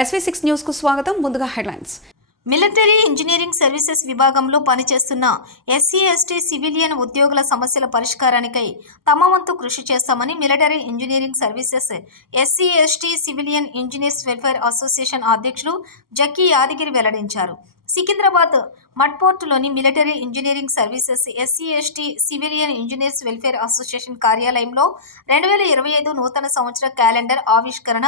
SV6 news కు స్వాగతం. ముందుగా హెడ్లైన్స్. మిలిటరీ ఇంజనీరింగ్ సర్వీసెస్ విభాగంలో పనిచేస్తున్న ఎస్సీ ఎస్టీ సివిలియన్ ఉద్యోగుల సమస్యల పరిష్కారానికై తమ వంతు కృషి చేస్తామని military engineering services SC ST civilian engineers welfare association అధ్యక్షులు జక్కి యాదగిరి వెల్లడించారు. సికింద్రాబాద్ మడ్పోర్టులోని military engineering services SC ST civilian engineers welfare association కార్యాలయంలో 2025 నూతన సంవత్సర క్యాలెండర్ ఆవిష్కరణ,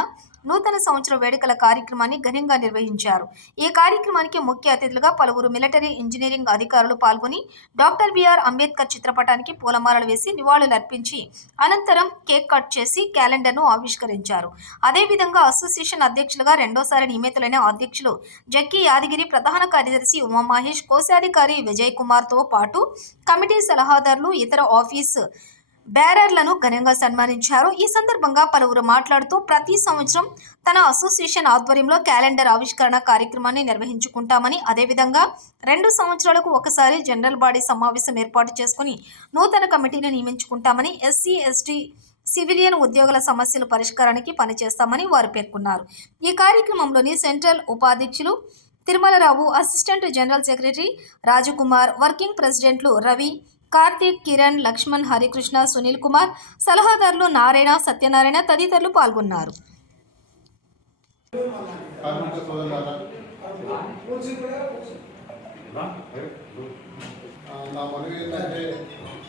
నూతన సంవత్సర వేడుకల కార్యక్రమాన్ని ఘనంగా నిర్వహించారు. ఈ కార్యక్రమానికి ముఖ్య అతిథులుగా పలువురు మిలిటరీ ఇంజనీరింగ్ అధికారులు పాల్గొని డాక్టర్ బిఆర్ అంబేద్కర్ చిత్రపటానికి పూలమాలలు వేసి నివాళులర్పించి అనంతరం కేక్ కట్ చేసి క్యాలెండర్ను ఆవిష్కరించారు. అదేవిధంగా అసోసియేషన్ అధ్యక్షులుగా రెండోసారి నియమితులైన అధ్యక్షులు జక్కి యాదగిరి, ప్రధాన కార్యదర్శి ఉమామహేష్, కోశాధికారి విజయ్ కుమార్తో పాటు కమిటీ సలహాదారులు, ఇతర ఆఫీసు బేరర్లను ఘనంగా సన్మానించారు. ఈ సందర్భంగా పలువురు మాట్లాడుతూ ప్రతి సంవత్సరం తన అసోసియేషన్ ఆధ్వర్యంలో క్యాలెండర్ ఆవిష్కరణ కార్యక్రమాన్ని నిర్వహించుకుంటామని, అదేవిధంగా 2 సంవత్సరాలకు ఒకసారి జనరల్ బాడీ సమావేశం ఏర్పాటు చేసుకుని నూతన కమిటీని నియమించుకుంటామని, ఎస్సీ ఎస్టీ సివిలియన్ ఉద్యోగుల సమస్యల పరిష్కారానికి పనిచేస్తామని వారు పేర్కొన్నారు. ఈ కార్యక్రమంలోని సెంట్రల్ ఉపాధ్యక్షులు Tirumalarao, assistant general secretary Rajakumar, working ప్రెసిడెంట్లు రవి, కార్తీక్, కిరణ్, లక్ష్మణ్, హరికృష్ణ, సునీల్ కుమార్, సలహాదారులు నారాయణ, సత్యనారాయణ తదితరులు పాల్గొన్నారు.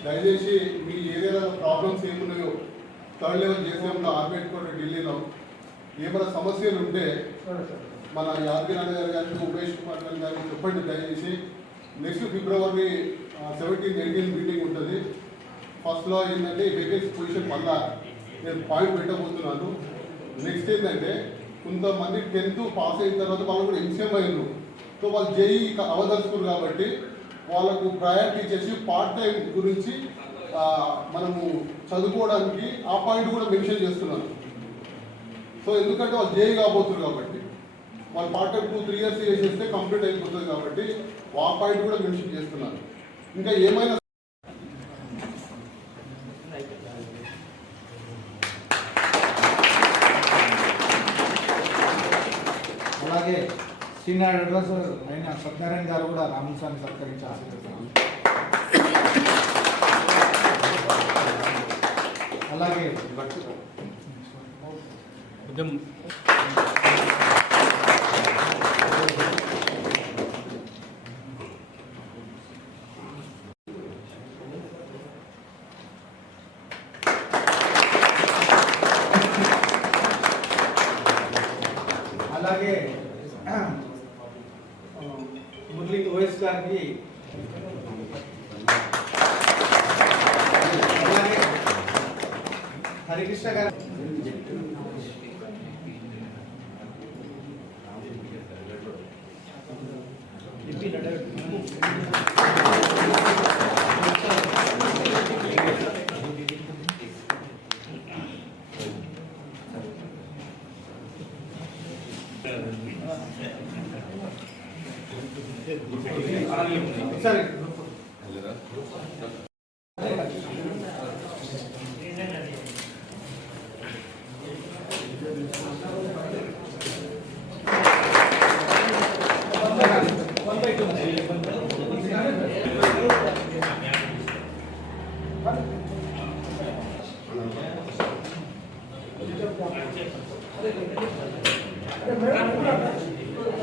దయచేసి మీ ఏరియాలో ప్రాబ్లమ్స్ ఏమున్నాయో థర్డ్ లెవెల్ చేసేంలో ఆర్బిట్ ఢిల్లీలో ఏమైనా సమస్యలు ఉంటే మన యాదగిరి అన్న గారు కానీ ఉమేష్ కుమార్ గారు కానీ చెప్పండి. దయచేసి నెక్స్ట్ ఫిబ్రవరి 17-18 మీటింగ్ ఉంటుంది. ఫస్ట్లో ఏంటంటే వేకెన్సీ పొజిషన్ మళ్ళా నేను పాయింట్ పెట్టబోతున్నాను. నెక్స్ట్ ఏంటంటే కొంతమంది 10th పాస్ అయిన తర్వాత వాళ్ళు కూడా ఎంసీఎం అయ్యారు. సో వాళ్ళు జేఈ అవదలుచుకున్నారు కాబట్టి వాళ్ళకు ప్రయారిటీ ఇచ్చేసి పార్ట్ టైం గురించి మనము చదువుకోవడానికి ఆ పాయింట్ కూడా మెన్షన్ చేస్తున్నాను. సో ఎందుకంటే వాళ్ళు జేఈ కాబోతున్నారు కాబట్టి వాళ్ళు పార్ట్ టైం 2-3 years చేసేస్తే కంప్లీట్ అయిపోతుంది కాబట్టి ఆ పాయింట్ కూడా మెన్షన్ చేస్తున్నాను. ఇంకా ఏమైనా అలాగే సీనియర్ అడ్వైజర్ అయిన సత్యనారాయణ గారు కూడా రామస్వామి సత్కరించాల్సి అలాగే అలాగే మురళీ ఓఎస్ గారికి, అలాగే హరికృష్ణ గారు,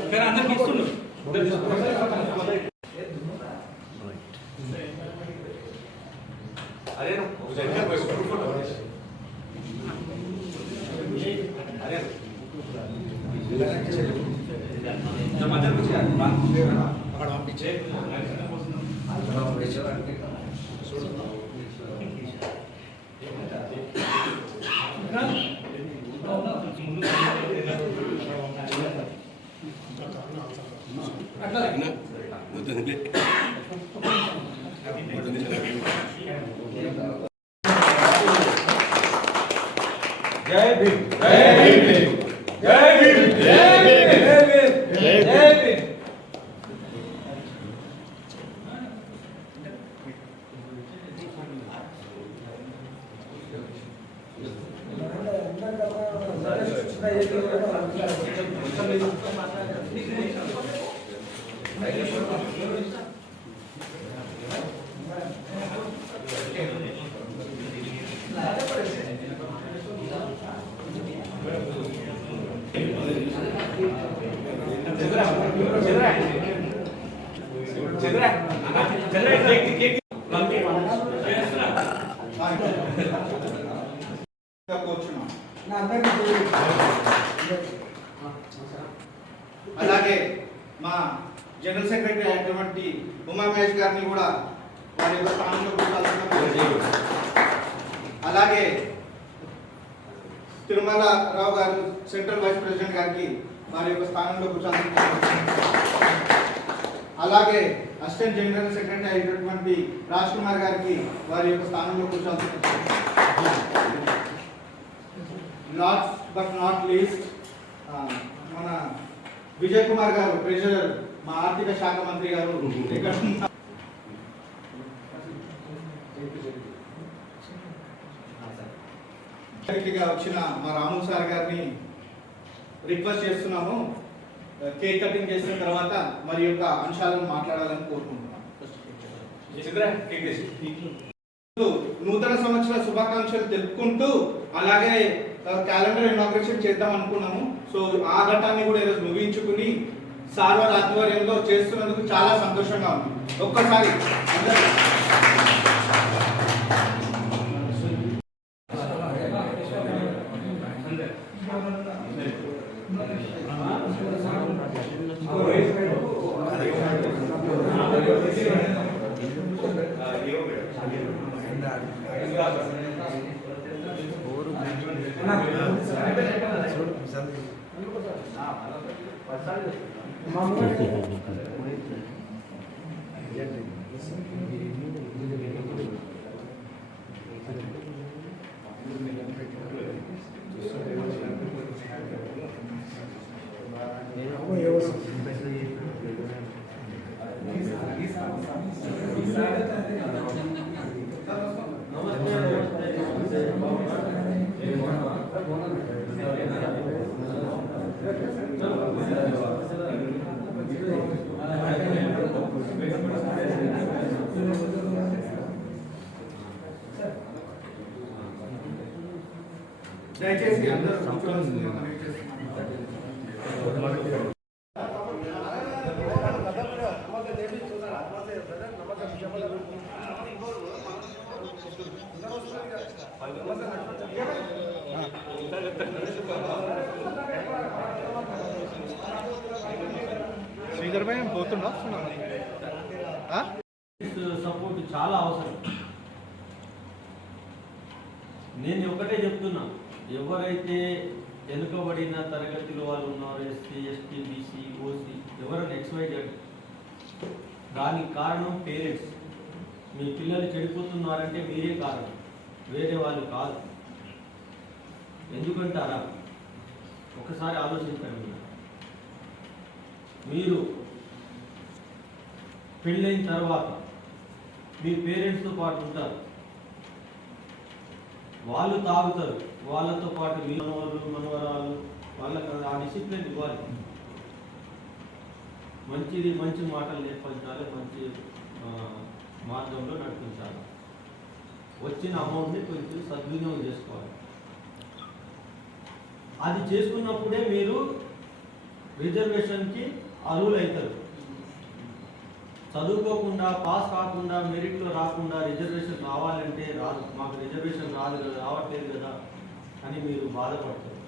సరే అందరికి ఇస్తున్నారు. జై భీమ్, జై భీమ్, జై భీమ్, జై భీమ్, జై భీమ్. అలాగే మా జనరల్ సెక్రటరీ అయినటువంటి ఉమా మహేష్ గారిని కూడా వారి యొక్క స్థానంలో కూర్చోాల్సిన, అలాగే తిరుమల రావు గారు సెంట్రల్ వైస్ ప్రెసిడెంట్ గారికి వారి యొక్క స్థానంలో కూర్చోాల్సిన, అలాగే అసిస్టెంట్ జనరల్ సెక్రటరీ అయినటువంటి రాజ్ కుమార్ గారికి వారి యొక్క స్థానంలో కూర్చోాల్సిన, లాస్ట్ బట్ నాట్ లీస్ట్ మన విజయ్ కుమార్ గారు ట్రెజరర్, మా ఆర్థిక శాఖ మంత్రి గారు ఇక్కడ వచ్చిన మా రాము సార్ గారిని రిక్వెస్ట్ చేస్తున్నాము, కేక్ కటింగ్ చేసిన తర్వాత మరి యొక్క అంశాలను మాట్లాడాలని కోరుకుంటున్నాం. నూతన సంవత్సర శుభాకాంక్షలు తెలుపుకుంటూ అలాగే క్యాలెండర్ ఇనాగ్రేషన్ చేద్దాం అనుకున్నాము. సో ఆ ఘట్టాన్ని కూడా ఈరోజు ముగించుకుని సార్ వారి ఆధ్వర్యంలో చేస్తున్నందుకు చాలా సంతోషంగా ఉంది. ఒక్కసారి దయచేసి అందరూ కూర్చోవాల్సిందిగా మనవి చేస్తున్నాను. శ్రీధర్ భాయ్ పోతున్నా సపోర్ట్ చాలా అవసరం. నేను ఒకటే చెప్తున్నా, ఎవరైతే వెనుకబడిన తరగతిలో వాళ్ళు ఉన్నారో ఎస్సీ ఎస్టీ బీసీ ఓసీ ఎవరైనా XYZ, దానికి కారణం పేరెంట్స్. మీ పిల్లలు చెడిపోతున్నారంటే మీరే కారణం, వేరే వాళ్ళు కాదు. ఎందుకంటారా? ఒకసారి ఆలోచించండి. మీరు పెళ్ళైన తర్వాత మీ పేరెంట్స్తో పాటు ఉంటారు, వాళ్ళు తాగుతారు, వాళ్ళతో పాటు మీ మనవరాలు వాళ్ళకి ఆ డిసిప్లిన్ ఇవ్వాలి. మంచి మాటలు నేర్పించాలి, మంచి మార్గంలో నడిపించాలి. వచ్చిన అమౌంట్ని కొంచెం సద్వినియోగం చేసుకోవాలి. అది చేసుకున్నప్పుడే మీరు రిజర్వేషన్కి అర్హులవుతారు. చదువుకోకుండా, పాస్ కాకుండా, మెరిట్లో రాకుండా రిజర్వేషన్ రావాలంటే రాదు. మాకు రిజర్వేషన్ రాదు కదా, రావట్లేదు కదా అని మీరు బాధపడతారు.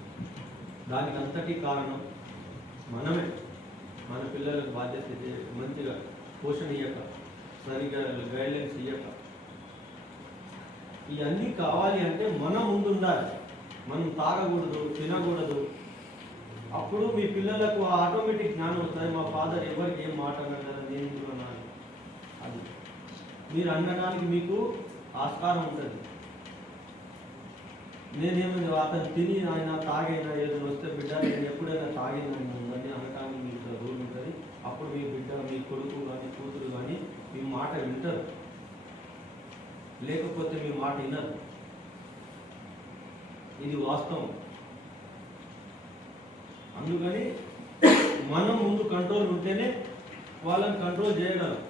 దానికి అంతటి కారణం మనమే. మన పిల్లలకు బాధ్యత మంచిగా పోషణ ఇవ్వక, సరిగ్గా గైడ్లైన్స్ ఇవ్వక, ఇవన్నీ కావాలి అంటే మనం ముందుండాలి. మనం తాగకూడదు, తినకూడదు. అప్పుడు మీ పిల్లలకు ఆటోమేటిక్ జ్ఞానం వస్తుంది. మా ఫాదర్ ఎవరికి ఏం మాట అన్నారు కదా, నేను కూడా అన్నాను. అది మీరు అనడానికి మీకు ఆస్కారం ఉంటుంది. నేనేమైనా అతను తిని ఆయన తాగైనా ఏదైనా వస్తే బిడ్డ నేను ఎప్పుడైనా తాగినా ఉందని అనడానికి మీకు రూల్ ఉంటుంది. అప్పుడు మీ బిడ్డ, మీ కొడుకు కానీ కూతురు కానీ మీ మాట వింటారు, లేకపోతే మీ మాట వినరు. ఇది వాస్తవం. అందుకని మనం ముందు కంట్రోల్ ఉంటేనే వాళ్ళని కంట్రోల్ చేయగలం,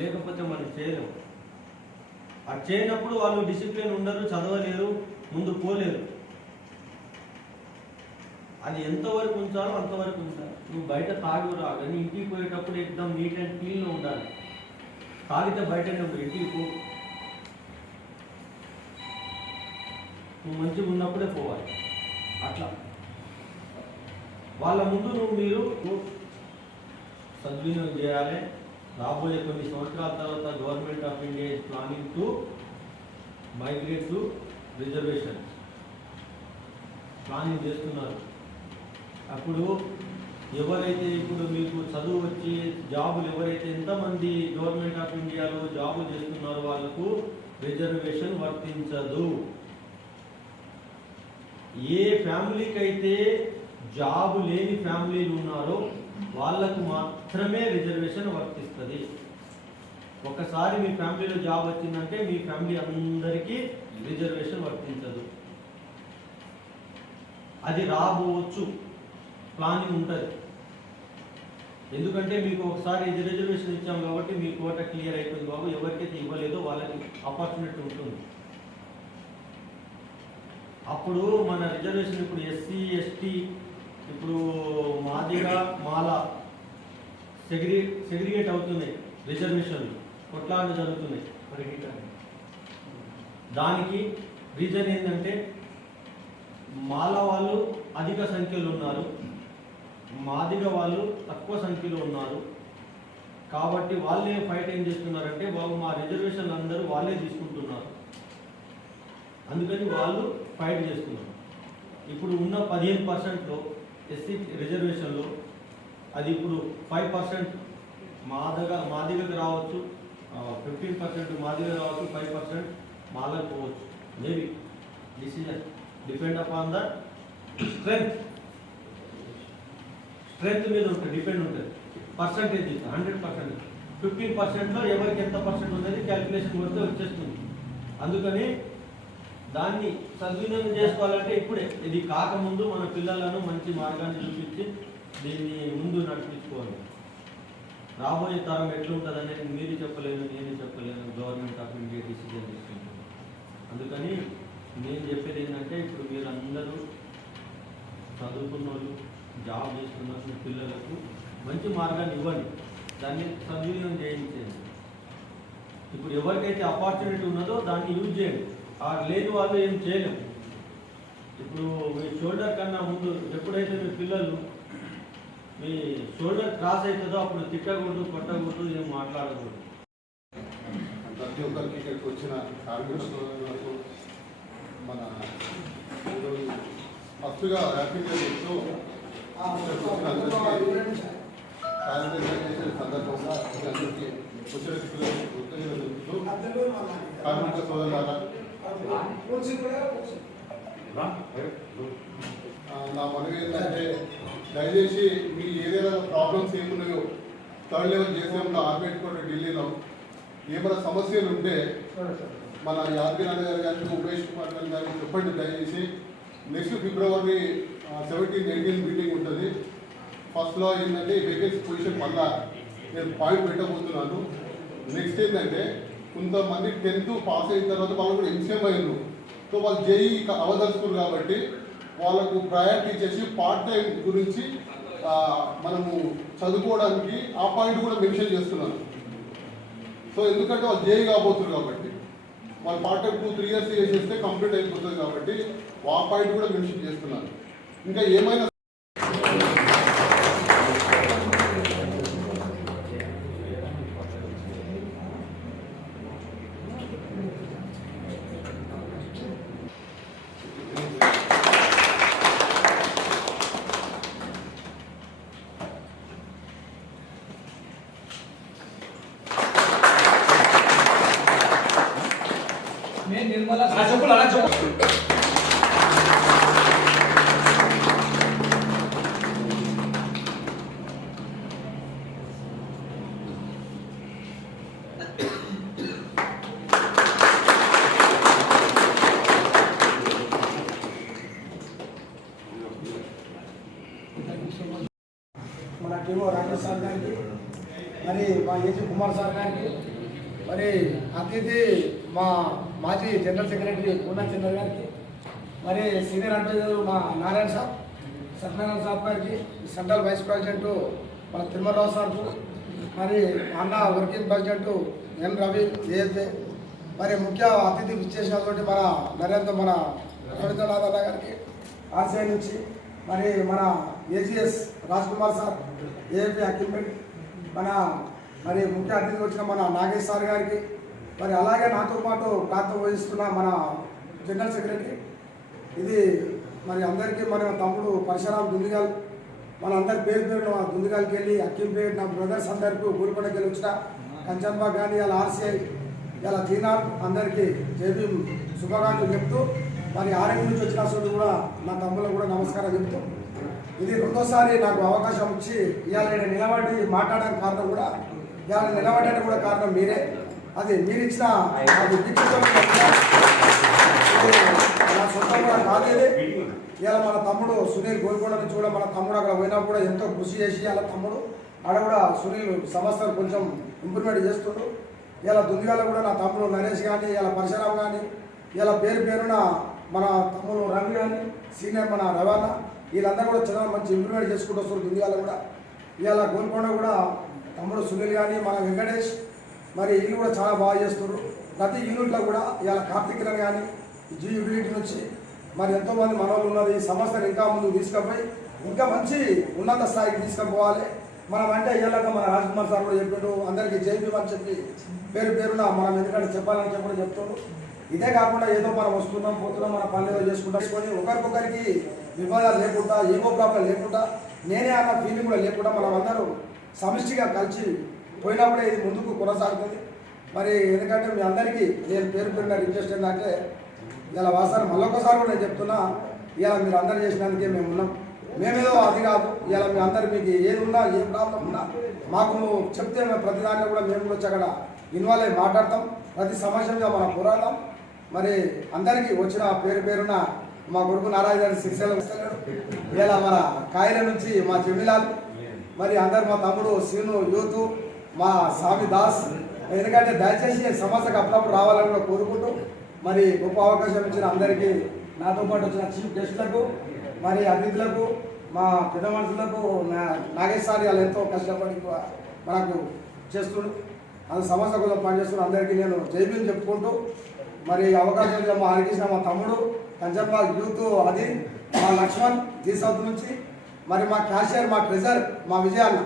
లేకపోతే మనం చేయలేము. అది చేయనప్పుడు వాళ్ళు డిసిప్లిన్ ఉండరు, చదవలేరు, ముందు పోలేరు. అది ఎంతవరకు ఉంచాలో అంతవరకు ఉంచాలి. నువ్వు బయట తాగురా కానీ ఇంటికి పోయేటప్పుడు ఎక్దమ్ నీట్ అండ్ క్లీన్లో ఉండాలి. తాగితే బయటనే ఉండు, ఇంటికి పో. నువ్వు మంచిగా ఉన్నప్పుడే పోవాలి. అట్లా వాళ్ళ ముందు మీరు సద్వినియోగం చేయాలి. రాబోయే కొన్ని సంవత్సరాల తర్వాత government of India is planning to migrate to reservation planning చేస్తున్నారు. అప్పుడు ఎవరైతే ఇప్పుడు మీకు చదువు వచ్చి జాబులు ఎవరైతే ఎంతమంది గవర్నమెంట్ ఆఫ్ ఇండియాలో జాబులు చేస్తున్నారో వాళ్ళకు రిజర్వేషన్ వర్తించదు. ఏ ఫ్యామిలీకి అయితే జాబ్ లేని ఫ్యామిలీలు ఉన్నారో వాళ్ళకు మాత్రమే రిజర్వేషన్ వర్తిస్తుంది. ఒకసారి మీ ఫ్యామిలీలో జాబ్ వచ్చిందంటే మీ ఫ్యామిలీ అందరికీ రిజర్వేషన్ వర్తించదు. అది రాబోవచ్చు, ప్లానింగ్ ఉంటుంది. ఎందుకంటే మీకు ఒకసారి రిజర్వేషన్ ఇచ్చాం కాబట్టి మీ కోట క్లియర్ అయిపోయింది బాబు. ఎవరికైతే ఇవ్వలేదో వాళ్ళకి ఆపర్చునిటీ ఉంటుంది. అప్పుడు మన రిజర్వేషన్ ఇప్పుడు ఎస్సీ ఎస్టీ ఇప్పుడు మాదిగ మాల సెగ్రిగేట్ అవుతున్నాయి. రిజర్వేషన్లు కొట్లాటలు జరుగుతున్నాయి. దానికి రీజన్ ఏంటంటే మాల వాళ్ళు అధిక సంఖ్యలో ఉన్నారు, మాదిగ వాళ్ళు తక్కువ సంఖ్యలో ఉన్నారు. కాబట్టి వాళ్ళే ఫైట్ ఏం చేస్తున్నారంటే బాబు మా రిజర్వేషన్లు అందరూ వాళ్ళే తీసుకుంటున్నారు, అందుకని వాళ్ళు ఫైట్ చేస్తున్నారు. ఇప్పుడు ఉన్న 15%లో ఎస్సీ రిజర్వేషన్లో అది ఇప్పుడు 5% మాదిగకు రావచ్చు, 15% మాదిగ రావచ్చు, 5% మాలకు పోవచ్చు. Maybe decision depend upon the strength మీద ఉంటుంది, డిపెండ్ ఉంటుంది. పర్సంటేజ్ 100%, 15%లో ఎవరికి ఎంత పర్సెంట్ ఉన్నది క్యాల్కులేషన్ కొడితే వచ్చేస్తుంది. అందుకని దాన్ని సద్వినియోగం చేసుకోవాలంటే ఇప్పుడే, ఇది కాకముందు మన పిల్లలను మంచి మార్గాన్ని చూపించి దీన్ని ముందు నడిపించుకోవాలి. రాబోయే తరం ఎట్లుంటుంది అనేది మీరు చెప్పలేను, నేను చెప్పలేను, గవర్నమెంట్ ఆఫ్ ఇండియా డిసిజన్ తీసుకుంటుంది. అందుకని నేను చెప్పేది ఏంటంటే ఇప్పుడు మీరు అందరూ చదువుకున్న వాళ్ళు, జాబ్ చేస్తున్న పిల్లలకు మంచి మార్గాన్ని ఇవ్వండి, దాన్ని సద్వినియోగం చేయించండి. ఇప్పుడు ఎవరికైతే ఆపర్చునిటీ ఉన్నదో దాన్ని యూజ్ చేయండి. ఆ లేని వాళ్ళు ఏం చేయలేము. ఇప్పుడు మీ షోల్డర్ కన్నా ముందు ఎప్పుడైతే మీ పిల్లలు మీ షోల్డర్ క్రాస్ అవుతుందో అప్పుడు తిట్టకూడదు, కొట్టకూడదు, ఏం మాట్లాడకూడదు. ప్రతి ఒక్కరికి ఇక్కడికి వచ్చిన కార్మిక సోదరులకు మన ఫస్ట్గా హ్యాపీగా చెప్తూ శానిటైజేషన్ సందర్భంగా అందరికీ వచ్చిన కృతజ్ఞతలు చెప్తూ కార్మిక సోదరులారా నా మనవి ఏంటంటే దయచేసి మీ ఏరియాలో ప్రాబ్లమ్స్ ఏమున్నాయో థర్డ్ లెవెల్ చేసేంలో ఆర్బిట్ ఢిల్లీలో ఏమైనా సమస్యలు ఉంటే మన యాదగిరి అన్న గారు కానీ ఉమేష్ కుమార్ గారు కానీ చెప్పండి. దయచేసి నెక్స్ట్ ఫిబ్రవరి 17-18 మీటింగ్ ఉంటుంది. ఫస్ట్లో ఏంటంటే వేకెన్సీ పొజిషన్ మళ్ళా నేను పాయింట్ పెట్టబోతున్నాను. నెక్స్ట్ ఏంటంటే కొంతమంది 10th పాస్ అయిన తర్వాత వాళ్ళు కూడా ఎంసీఎం అయ్యారు. సో వాళ్ళు జేఈ అవదలుచుకున్నారు కాబట్టి వాళ్ళకు ప్రయారిటీ చేసి పార్ట్ టైం గురించి మనము చదువుకోవడానికి ఆ పాయింట్ కూడా మెన్షన్ చేస్తున్నాను. సో ఎందుకంటే వాళ్ళు జేఈ కాబోతున్నారు కాబట్టి వాళ్ళు పార్ట్ టైం 2-3 years చేసేస్తే కంప్లీట్ అయిపోతుంది కాబట్టి ఆ పాయింట్ కూడా మెన్షన్ చేస్తున్నాను. ఇంకా ఏమైనా టీఓ రాజేష్ సార్ గారికి, మరి మా ఏజీ కుమార్ సార్ గారికి, మరి అతిథి మా మాజీ జనరల్ సెక్రటరీ పూర్ణచంద్ర గారికి, మరి సీనియర్ అడ్వైజర్ మా నారాయణ సార్ సత్యనారాయణ సార్ గారికి, సెంట్రల్ వైస్ ప్రెసిడెంట్ మన తిరుమలరావు సార్కు, మరి అన్న working president N Ravi A S A, మరి ముఖ్య అతిథి విచ్చేసినటువంటి మన నరేంద్ర మన రవీంద్రనాథ్ అన్న గారికి ఆర్సీఐ నుంచి, మరి మన ఏజీఎస్ రాజ్ కుమార్ సార్ ఏఎపీ అక్కింపేట్, మరి ముఖ్య అతిథి వచ్చిన మన నాగేష్ సార్ గారికి, మరి అలాగే నాతో పాటు ప్రాంతం వహిస్తున్న మన జనరల్ సెక్రటరీ, ఇది మరి అందరికీ మన తమ్ముడు పరశురామ్ దుందిగాల్, మన అందరి పేరు దుందిగాల్కి వెళ్ళి అక్కింపేట్ నా బ్రదర్స్ అందరికీ గోల్కొండకి వెళ్ళి వచ్చిన కంచన్బాగ్ కానీ ఇలా ఆర్సీఐ ఇలా జీనార్ అందరికీ జేబీ శుభాకాంక్షలు చెప్తూ, మరి ఆరోగ్యం నుంచి వచ్చిన చోటు కూడా నా తమ్ముళ్ళకు కూడా నమస్కారం చెప్తూ, ఇది రెండోసారి నాకు అవకాశం ఇచ్చి ఇవాళ నేను నిలబడి మాట్లాడడానికి కారణం కూడా, ఇవాళ నిలబడడానికి కూడా కారణం మీరే. అది మీరు ఇచ్చిన అది నా సొంతం కూడా కాలేదు. ఇలా మన తమ్ముడు సునీల్ గోల్కొండ నుంచి కూడా మన తమ్ముడు అక్కడ పోయినప్పుడు కూడా ఎంతో కృషి చేసి అలా తమ్ముడు ఆడ కూడా సునీల్ సంస్థను కొంచెం ఇంప్రూవ్మెంట్ చేస్తుండ్రు. ఇలా దుందిగాల కూడా నా తమ్ముడు నరేష్ కానీ, ఇలా పరశురామ్ కానీ, ఇలా పేరున మన తమ్ముడు రవి కానీ, సీనియర్ మన రవాణ, వీళ్ళందరూ కూడా చాలా మంచి ఇంప్రూవ్మెంట్ చేసుకుంటూ వస్తారు. దుందిగాల కూడా ఇలా గోల్కొండ కూడా తమ్ముడు సునీల్ కానీ, మన వెంకటేష్, మరి వీళ్ళు కూడా చాలా బాగా చేస్తున్నారు. ప్రతి యూనిట్లో కూడా ఇలా కార్తీక్ కిరణ్ కానీ జీ యూటిలిటీ నుంచి మరి ఎంతోమంది మనవాళ్ళు ఉన్నారు. ఈ సంస్థను ఇంకా ముందుకు తీసుకుపోయి ఇంకా మంచి ఉన్నత స్థాయికి తీసుకుపోవాలి. మనం అంటే ఇయ్యాక మన రాజ్ కుమార్ సార్ కూడా చెప్పాడు, అందరికీ జైబీ అని చెప్పి పేరున మనం ఎందుకంటే చెప్పాలని చెప్పడం చెప్తాడు. ఇదే కాకుండా ఏదో మనం వస్తున్నాం పోతున్నాం మన పని ఏదో చేసుకుంటా ఒకరికొకరికి వివాదాలు లేకుండా, ఏమో ప్రాబ్లం లేకుండా, నేనే అన్న ఫీలింగ్ కూడా లేకుండా మనం అందరూ సమిష్టిగా కలిసి పోయినప్పుడే ఇది ముందుకు కొనసాగుతుంది. మరి ఎందుకంటే మీ అందరికీ నేను పేరున రిక్వెస్ట్ ఏంటంటే, ఇలా వాసారి మళ్ళొకసారి కూడా నేను చెప్తున్నా, ఇలా మీరు అందరు చేసినందుకే మేము ఉన్నాం. మేమేదో అది కాదు, ఇలా మీ అందరు మీకు ఏది ఉన్నా ఏ ప్రాబ్లం ఉన్నా మాకు చెప్తే మేము ప్రతి దాంట్లో కూడా మేము కూడా వచ్చి అక్కడ ఇన్వాల్వ్ అయ్యి మాట్లాడతాం. ప్రతి సమస్య మీద మనం పోరాడతాం. మరి అందరికీ వచ్చిన పేరున మా కొడుకు నారాయణ గారి శిక్షలు వస్తున్నాడు. ఇలా మన కాయల నుంచి మా జమీలాల్, మరి అందరు మా తమ్ముడు సీను యూత్, మా స్వామి దాస్, ఎందుకంటే దయచేసి సమస్యకు అప్పుడప్పుడు రావాలని కూడా కోరుకుంటూ, మరి గొప్ప అవకాశం ఇచ్చిన అందరికీ, నాతో పాటు వచ్చిన చీఫ్ గెస్టులకు, మరి అతిథులకు, మా పెద్ద మనుషులకు, నాగేష్ సార్ వాళ్ళు ఎంతో కష్టపడి మనకు చేస్తున్నారు. అది సమస్య కోసం పనిచేస్తున్న అందరికీ నేను జైబీని చెప్పుకుంటూ, మరి అవకాశం మా హరికృష్ణ, మా తమ్ముడు కంచన్బాగ్ యూత్, అది మా లక్ష్మణ్ జీ సౌత్ నుంచి, మరి మా క్యాషియర్, మా ట్రెజర్ మా విజయాన్న,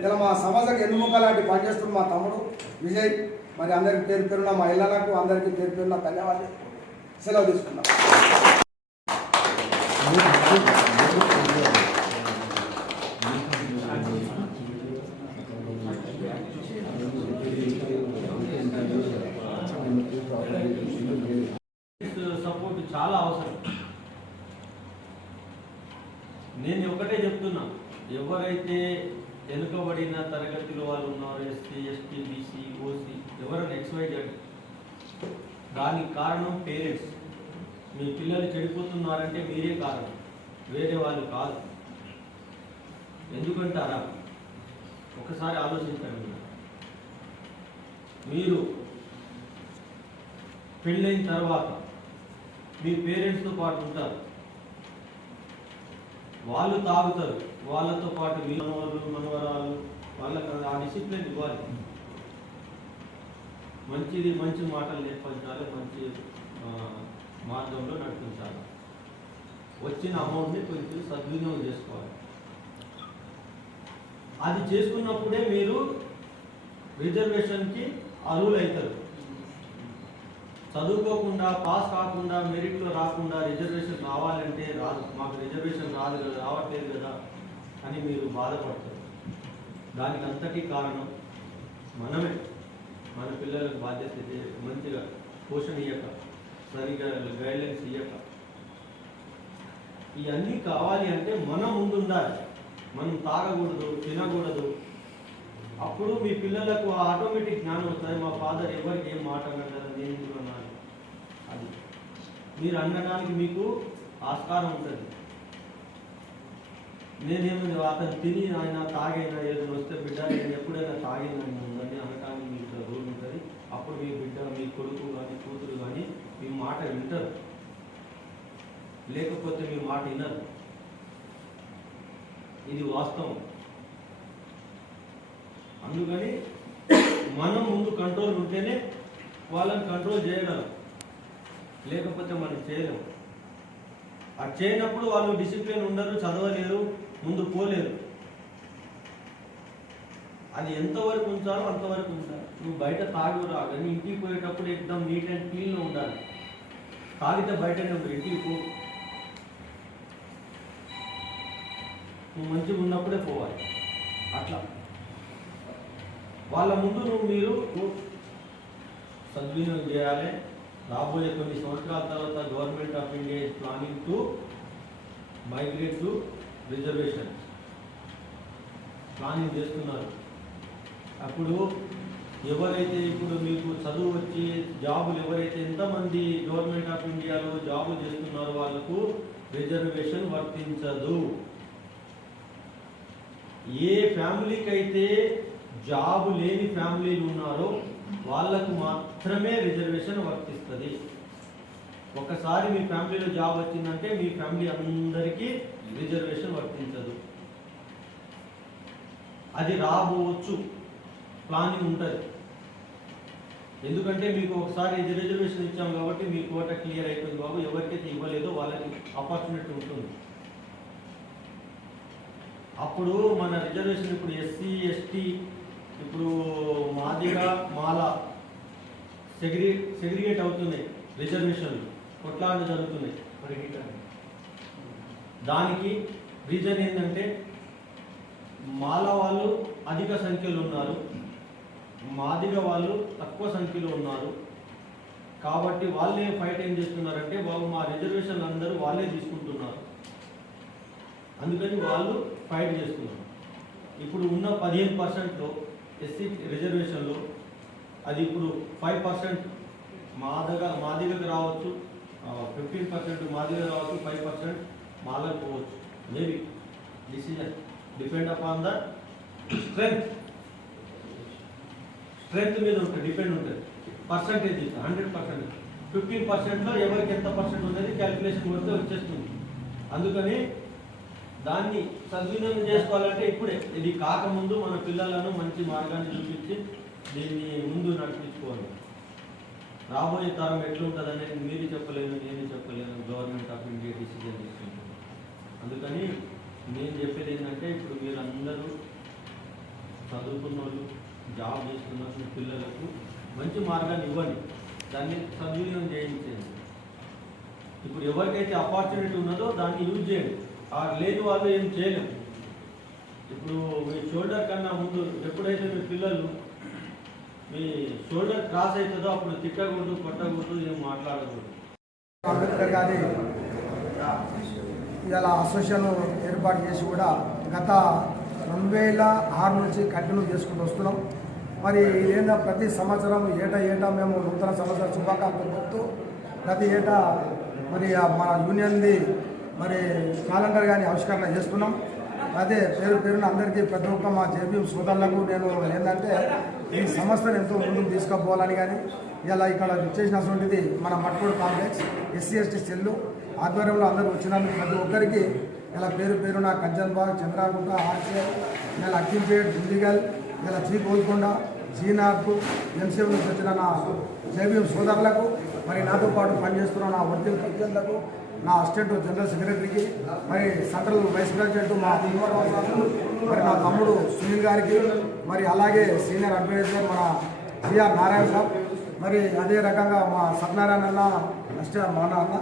ఇలా మా సమస్యకు ఎన్నుముక లాంటి పనిచేస్తున్న మా తమ్ముడు విజయ్, మరి అందరికి పేరున మా ఇళ్ళకు అందరికీ పేరున ధన్యవాదాలు. సెలవు తీసుకున్నాం. సపోర్ట్ చాలా అవసరం. నేను ఒకటే చెప్తున్నా, ఎవరైతే వెనుకబడిన తరగతిలో వాళ్ళు ఉన్నారు, ఎస్సీ ఎస్టీ బీసీ ఓసీ ఎవరైనా XYZ, దానికి కారణం పేరెంట్స్. మీ పిల్లలు చెడిపోతున్నారంటే మీరే కారణం, వేరే వాళ్ళు కాదు. ఎందుకంటారా? ఒకసారి ఆలోచించండి. మీరు పెళ్ళైన తర్వాత మీ పేరెంట్స్తో పాటు ఉంటారు, వాళ్ళు తాగుతారు, వాళ్ళతో పాటు మీ మనవరాలు వాళ్ళకి ఆ డిసిప్లిన్ ఇవ్వాలి. మంచి మాటలు నేర్పించాలి, మంచి మార్గంలో నడిపించాలి. వచ్చిన అమౌంట్ని కొంచెం సద్వినియోగం చేసుకోవాలి. అది చేసుకున్నప్పుడే మీరు రిజర్వేషన్కి అర్హులు అవుతారు. చదువుకోకుండా, పాస్ కాకుండా, మెరిట్లో రాకుండా రిజర్వేషన్ రావాలంటే రాదు, మాకు రిజర్వేషన్ రాదు కదా, రావట్లేదు కదా అని మీరు బాధపడతారు. దానికి అంతటి కారణం మనమే. మన పిల్లలకు బాధ్యత మంచిగా పోషణ ఇవ్వక, సరిగా గైడ్లైన్స్ ఇవ్వక, ఇవన్నీ కావాలి అంటే మనం ముందుండాలి. మనం తాగకూడదు, తినకూడదు. అప్పుడు మీ పిల్లలకు ఆటోమేటిక్ జ్ఞానం వస్తుంది. మా ఫాదర్ ఎవరికి ఏం మాట అన్నారు కదా, నేను ఎందుకు అన్నాను, అది మీరు అనడానికి మీకు ఆస్కారం ఉంటుంది. నేనేమైనా అతను తిని ఆయన తాగైనా ఏదైనా వస్తే బిడ్డ నేను ఎప్పుడైనా తాగిన ఉందని అనటానికి మీకు రూల్ ఉంటుంది. అప్పుడు మీ బిడ్డ, మీ కొడుకు కానీ కూతురు కానీ మీ మాట వింటారు, లేకపోతే మీ మాట వినరు. ఇది వాస్తవం. అందుకని మనం ముందు కంట్రోల్ ఉంటేనే వాళ్ళని కంట్రోల్ చేయగలం, లేకపోతే మనం చేయలేము. అది చేయనప్పుడు వాళ్ళు డిసిప్లిన్ ఉండరు, చదవలేరు, ముందు పోలేరు. అది ఎంతవరకు ఉంచాలో అంతవరకు ఉంచాలి. నువ్వు బయట తాగురా కానీ ఇంటికి పోయేటప్పుడు ఎక్దమ్ నీట్ అండ్ క్లీన్లో ఉండాలి. తాగితే బయటనే ఉంది, ఇంటికి పో. నువ్వు మంచిగా ఉన్నప్పుడే పోవాలి. అట్లా వాళ్ళ ముందు మీరు సద్వినియోగం చేయాలి. రాబోయే కొన్ని సంవత్సరాల తర్వాత government of India is planning to migrate to reservation planning చేస్తున్నారు. అప్పుడు ఎవరైతే ఇప్పుడు మీకు చదువు వచ్చి జాబులు ఎవరైతే ఎంతమంది గవర్నమెంట్ ఆఫ్ ఇండియాలో జాబులు చేస్తున్నారో వాళ్ళకు రిజర్వేషన్ వర్తించదు. ఏ ఫ్యామిలీకి అయితే జాబు లేని ఫ్యామిలీలు ఉన్నారో వాళ్ళకు మాత్రమే రిజర్వేషన్ వర్తిస్తుంది. ఒకసారి మీ ఫ్యామిలీలో జాబ్ వచ్చిందంటే మీ ఫ్యామిలీ అందరికీ రిజర్వేషన్ వర్తించదు. అది రాబోవచ్చు, ప్లానింగ్ ఉంటుంది. ఎందుకంటే మీకు ఒకసారి రిజర్వేషన్ ఇచ్చాం కాబట్టి మీ కోట క్లియర్ అయిపోయింది బాబు. ఎవరికైతే ఇవ్వలేదో వాళ్ళకి ఆపర్చునిటీ ఉంటుంది. అప్పుడు మన రిజర్వేషన్ ఇప్పుడు ఎస్సీ ఎస్టీ, ఇప్పుడు మాదిగ మాల సెగ్రిగేట్ అవుతున్నాయి. రిజర్వేషన్లు కొట్లాట జరుగుతున్నాయి. దానికి రీజన్ ఏంటంటే మాల వాళ్ళు అధిక సంఖ్యలో ఉన్నారు, మాదిగ వాళ్ళు తక్కువ సంఖ్యలో ఉన్నారు. కాబట్టి వాళ్ళే ఫైట్ ఏం చేస్తున్నారంటే బాబు మా రిజర్వేషన్లు అందరూ వాళ్ళే తీసుకుంటున్నారు, అందుకని వాళ్ళు ఫైట్ చేస్తున్నారు. ఇప్పుడు ఉన్న 15%లో ఎస్సీ రిజర్వేషన్లో అది ఇప్పుడు 5% మాదిగకు రావచ్చు, 15% మాదిగ రావచ్చు, 5% మాలకు పోవచ్చు. Maybe decision depend upon the strength మీద ఉంటుంది, డిపెండ్ ఉంటుంది. పర్సంటేజ్ 100%, 15%లో ఎవరికి ఎంత పర్సెంట్ ఉన్నది క్యాలిక్యులేషన్ కొడితే వచ్చేస్తుంది. అందుకని దాన్ని సద్వినియోగం చేసుకోవాలంటే ఇప్పుడే, ఇది కాకముందు మన పిల్లలను మంచి మార్గాన్ని చూపించి దీన్ని ముందు నడిపించుకోవాలి. రాబోయే తరం ఎట్లుంటుంది అనేది మీరు చెప్పలేను, నేను చెప్పలేను, గవర్నమెంట్ ఆఫ్ ఇండియా డిసిజన్ తీసుకుంటుంది. అందుకని నేను చెప్పేది ఏంటంటే ఇప్పుడు మీరందరూ చదువుకున్న వాళ్ళు, జాబ్ చేస్తున్న మీ పిల్లలకు మంచి మార్గాన్ని ఇవ్వండి, దాన్ని సద్వినియోగం చేయించండి. ఇప్పుడు ఎవరికైతే ఆపర్చునిటీ ఉన్నదో దాన్ని యూజ్ చేయండి. లేని వాళ్ళు ఏం చేయలేము. ఇప్పుడు మీ షోల్డర్ కన్నా ముందు ఎప్పుడైతే మీ పిల్లలు మీ షోల్డర్ క్రాస్ అవుతుందో అప్పుడు తిట్టకూడదు, కొట్టకూడదు, ఏం మాట్లాడకూడదు. అంబేద్కర్ గారి ఇలా అసోసియేషన్ ఏర్పాటు చేసి కూడా గత 2006 నుంచి కంటిన్యూ చేసుకుంటూ వస్తున్నాం. మరి ఇదేందా ప్రతి సంవత్సరం ఏటా మేము నూతన సంవత్సర శుభాకాంక్షలు చెప్తూ ప్రతి ఏటా మరి మన యూనియన్ది మరి క్యాలెండర్ కానీ ఆవిష్కరణ చేస్తున్నాం. అదే పేరున అందరికీ ప్రతి ఒక్క మా జేబీ సోదరులకు నేను ఏంటంటే ఈ సంస్థను ఎంతో ముందుకు తీసుకుపోవాలని కానీ ఇలా ఇక్కడ చేసినటువంటిది మన మట్కోడ్ కాంప్లెక్స్ ఎస్సీ ఎస్టీ సెల్లు ఆధ్వర్యంలో అందరూ వచ్చినందుకు ప్రతి ఒక్కరికి ఇలా పేరున కంచన్బాగ్, చంద్రాగుంట, ఆర్కే, ఇలా అక్కింపేట్, దిండిగల్, ఇలా జీ గోల్కొండ, జీనార్కు, ఎంసీఎం నుంచి వచ్చిన నా జేబీ సోదరులకు, మరి నాతో పాటు పనిచేస్తున్న నా వర్కింగ్ ప్రెసిడెంట్లకు, నా అసిస్టెంట్ జనరల్ సెక్రటరీకి, మరి సెంట్రల్ వైస్ ప్రెసిడెంట్ మా మరి నా తమ్ముడు సునీల్ గారికి, మరి అలాగే సీనియర్ అడ్వైజర్ మన జిఆర్ నారాయణ సార్, మరి అదే రకంగా మా సత్యనారాయణ అన్న మన అన్న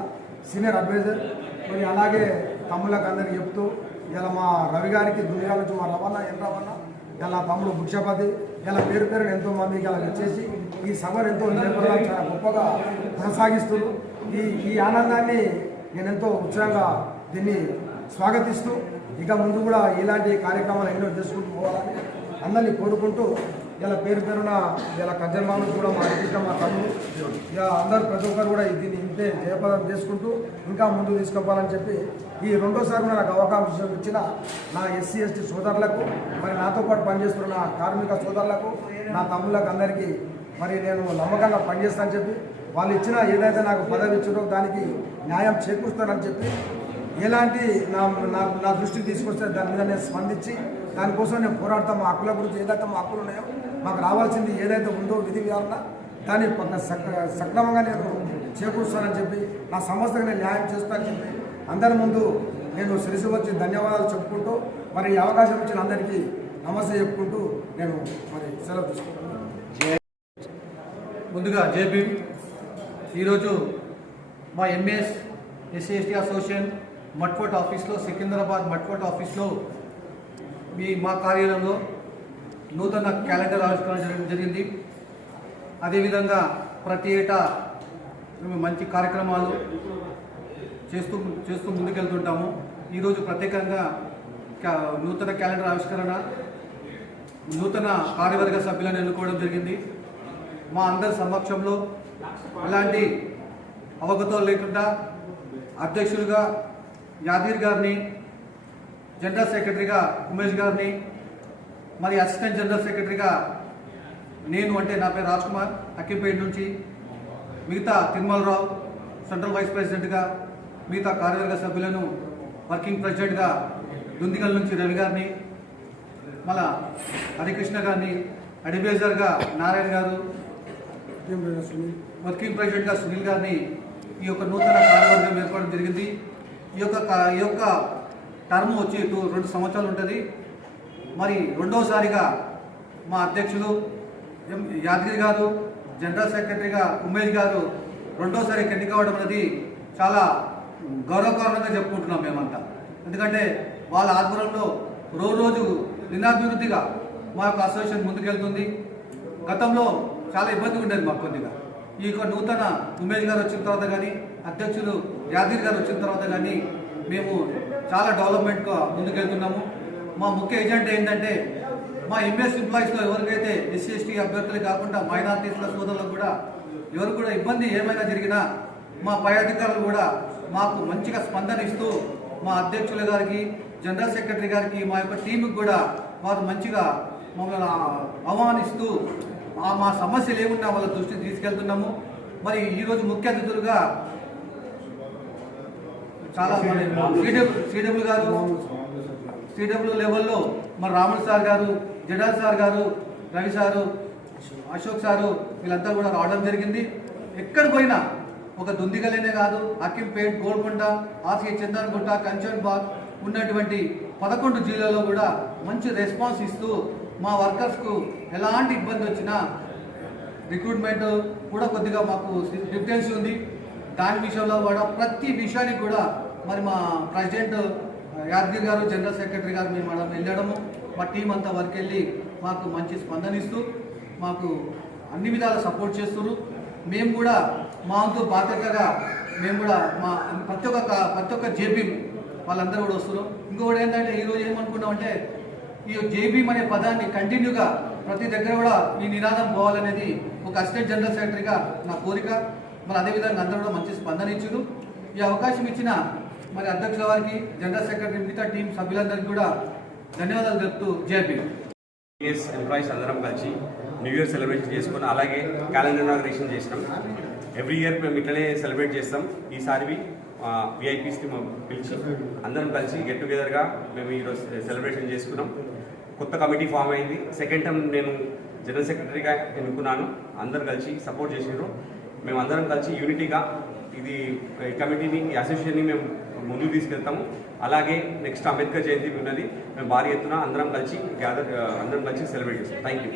సీనియర్ అడ్వైజర్, మరి అలాగే తమ్ముళ్ళకి అందరికీ చెప్తూ ఇలా మా రవి గారికి దునియా నుంచి మా రవణ రవణ ఇలా తమ్ముడు భిక్షపతి ఇలా పేరు ఎంతోమంది ఇలా వచ్చేసి ఈ సభను ఎంతో చాలా గొప్పగా కొనసాగిస్తూ ఈ ఆనందాన్ని నేను ఎంతో ఉత్సాహంగా దీన్ని స్వాగతిస్తూ ఇక ముందు కూడా ఇలాంటి కార్యక్రమాలు ఎన్నో చేసుకుంటూ పోవాలని అందరినీ కోరుకుంటూ ఇలా పేరు పేరున ఇలా కజ్జర్మాను కూడా మా అధ్యక్ష మా తమ్ముడు ఇక అందరూ ప్రతి ఒక్కరు కూడా దీన్ని ఇంతే జయపదం చేసుకుంటూ ఇంకా ముందుకు తీసుకుపోవాలని చెప్పి ఈ రెండోసారి కూడా నాకు అవకాశం ఇచ్చిన నా ఎస్సీ ఎస్టీ సోదరులకు మరి నాతో పాటు పనిచేస్తున్న నా కార్మిక సోదరులకు నా తమ్ముళ్ళకు అందరికీ మరి నేను నమ్మకంగా పనిచేస్తానని చెప్పి వాళ్ళు ఇచ్చిన ఏదైతే నాకు పదవి ఇచ్చారో దానికి న్యాయం చేకూరుస్తానని చెప్పి ఎలాంటి నా దృష్టికి తీసుకొస్తే దాని మీద నేను స్పందించి దానికోసం నేను పోరాడతాం. మా హక్కుల గురించి ఏదైతే మా హక్కులు ఉన్నాయో మాకు రావాల్సింది ఏదైతే ఉందో విధి విధానం దాన్ని సక్రమంగా నేను చేకూరుస్తానని చెప్పి నా సమస్యకు నేను న్యాయం చేస్తానని చెప్పి అందరి ముందు నేను శిరసు వచ్చి ధన్యవాదాలు చెప్పుకుంటూ మరి ఈ అవకాశం ఇచ్చిన అందరికీ నమస్తే చెప్పుకుంటూ నేను మరి సెలవు తీసుకుంటున్నాను. ముందుగా జేబీ ఈరోజు మా ఎంఎస్ ఎస్సీ ఎస్టీ అసోసియేషన్ మట్కోట్ ఆఫీస్లో సికింద్రాబాద్ మట్కోట్ ఆఫీస్లో మా కార్యాలయంలో నూతన క్యాలెండర్ ఆవిష్కరణ జరిగింది. అదేవిధంగా ప్రతి ఏటా మేము మంచి కార్యక్రమాలు చేస్తూ ముందుకెళ్తుంటాము. ఈరోజు ప్రత్యేకంగా నూతన క్యాలెండర్ ఆవిష్కరణ, నూతన కార్యవర్గ సభ్యులను ఎన్నుకోవడం జరిగింది. మా అందరి సమక్షంలో ఎలాంటి అవగతాలు లేకుండా అధ్యక్షులుగా యాదగిరి గారిని, జనరల్ సెక్రటరీగా ఉమేష్ గారిని, మరి అసిస్టెంట్ జనరల్ సెక్రటరీగా నేను అంటే నా పేరు రాజ్ కుమార్ అక్కింపేట నుంచి, మిగతా తిరుమలరావు సెంట్రల్ వైస్ ప్రెసిడెంట్గా, మిగతా కార్యవర్గ సభ్యులను వర్కింగ్ ప్రెసిడెంట్గా దుందిగల్ నుంచి రవి గారిని, మళ్ళా హరికృష్ణ గారిని, అడ్వైజర్గా నారాయణ గారు, వర్కింగ్ ప్రెసిడెంట్గా సునీల్ గారిని ఈ యొక్క నూతన కార్యవర్గం ఏర్పడడం జరిగింది. ఈ యొక్క టర్మ్ వచ్చి 2 సంవత్సరాలు ఉంటుంది. మరి రెండోసారిగా మా అధ్యక్షులు యాదగిరి గారు, జనరల్ సెక్రటరీగా ఉమేష్ గారు రెండోసారి ఎన్నికవడం అనేది చాలా గౌరవకారణంగా చెప్పుకుంటున్నాం మేమంతా. ఎందుకంటే వాళ్ళ ఆధ్వర్యంలో రోజు దినాభివృద్ధిగా మా యొక్క అసోసియేషన్ ముందుకెళ్తుంది. గతంలో చాలా ఇబ్బందిగా ఉండేది మాకు కొద్దిగా. ఈ యొక్క నూతన ఉమేష్ గారు వచ్చిన తర్వాత కానీ, అధ్యక్షులు యాదగిరి గారు వచ్చిన తర్వాత కానీ మేము చాలా డెవలప్మెంట్గా ముందుకెళ్తున్నాము. మా ముఖ్య ఎజెండా ఏంటంటే మా ఎంఎస్ ఎంప్లాయీస్లో ఎవరికైతే ఎస్సీ ఎస్టీ అభ్యర్థులు కాకుండా మైనారిటీస్ల సోదరులకు కూడా ఎవరు కూడా ఇబ్బంది ఏమైనా జరిగినా మా పై అధికారులు కూడా మాకు మంచిగా స్పందన ఇస్తూ మా అధ్యక్షుల గారికి, జనరల్ సెక్రటరీ గారికి, మా యొక్క టీంకి కూడా వారు మంచిగా మమ్మల్ని ఆహ్వానిస్తూ మా సమస్యలు ఏమున్నా వాళ్ళ దృష్టికి తీసుకెళ్తున్నాము. మరి ఈరోజు ముఖ్య అతిథులుగా చాలా సిడబ్ల్యూ గారు, సిడబ్ల్యూ లెవెల్లో మరి రాములు సార్ గారు, జడాల్ సార్ గారు, రవి సారు, అశోక్ సారు వీళ్ళంతా కూడా రావడం జరిగింది. ఎక్కడ పోయినా ఒక దుందిగలేనే కాదు, అక్కింపేట్, గోల్కొండ, ఆర్సీ చందన్గుట్ట, కంచన్బాగ్ ఉన్నటువంటి 11 జిల్లాల్లో కూడా మంచి రెస్పాన్స్ ఇస్తూ మా వర్కర్స్కు ఎలాంటి ఇబ్బంది వచ్చినా రిక్రూట్మెంట్ కూడా కొద్దిగా మాకు డిఫరెన్స్ ఉంది. దాని విషయంలో కూడా ప్రతి విషయానికి కూడా మరి మా ప్రెసిడెంట్ యాదగిరి గారు, జనరల్ సెక్రటరీ గారు మేము మనం వెళ్ళడము, మా టీం అంతా వర్క్ వెళ్ళి మాకు మంచి స్పందన ఇస్తూ మాకు అన్ని విధాలా సపోర్ట్ చేస్తున్నారు. మేము కూడా మా వంతు బాధ్యతగా మేము కూడా మా ప్రతి ఒక్క జేబీ వాళ్ళందరూ కూడా వస్తున్నారు. ఇంకొకటి ఏంటంటే ఈరోజు ఏమనుకున్నామంటే ఈ జేబీఎం అనే పదాన్ని కంటిన్యూగా ప్రతి దగ్గర కూడా ఈ నినాదం పోవాలనేది ఒక అసిస్టెంట్ జనరల్ సెక్రటరీగా నా కోరిక. మరి అదేవిధంగా అందరూ కూడా మంచి స్పందన ఇచ్చారు. ఈ అవకాశం ఇచ్చిన మరి అధ్యక్షుల వారికి, జనరల్ సెక్రటరీ, మిగతా టీం సభ్యులందరికీ కూడా ధన్యవాదాలు చెప్తూ జేబీ ఎంప్లాయీస్ అందరం కలిసి న్యూ ఇయర్ సెలబ్రేషన్ చేసుకుని అలాగే క్యాలెండర్ ఇనాగరేషన్ చేసినాం. ఎవ్రీ ఇయర్ మేము ఇట్లనే సెలబ్రేట్ చేస్తాం. ఈసారి విఐపీస్ని పిలిచి అందరం కలిసి గెట్ టుగెదర్గా మేము ఈరోజు సెలబ్రేషన్ చేసుకున్నాం. కొత్త కమిటీ ఫామ్ అయింది. సెకండ్ టైం నేను జనరల్ సెక్రటరీగా ఎన్నుకున్నాను. అందరు కలిసి సపోర్ట్ చేసినారు. మేము అందరం కలిసి యూనిటీగా ఈ కమిటీని, ఈ అసోసియేషన్ని మేము ముందుకు తీసుకెళ్తాము. అలాగే నెక్స్ట్ అంబేద్కర్ జయంతి ఉన్నది. మేము భారీ ఎత్తున అందరం కలిసి సెలబ్రేట్ చేస్తాం. Thank you.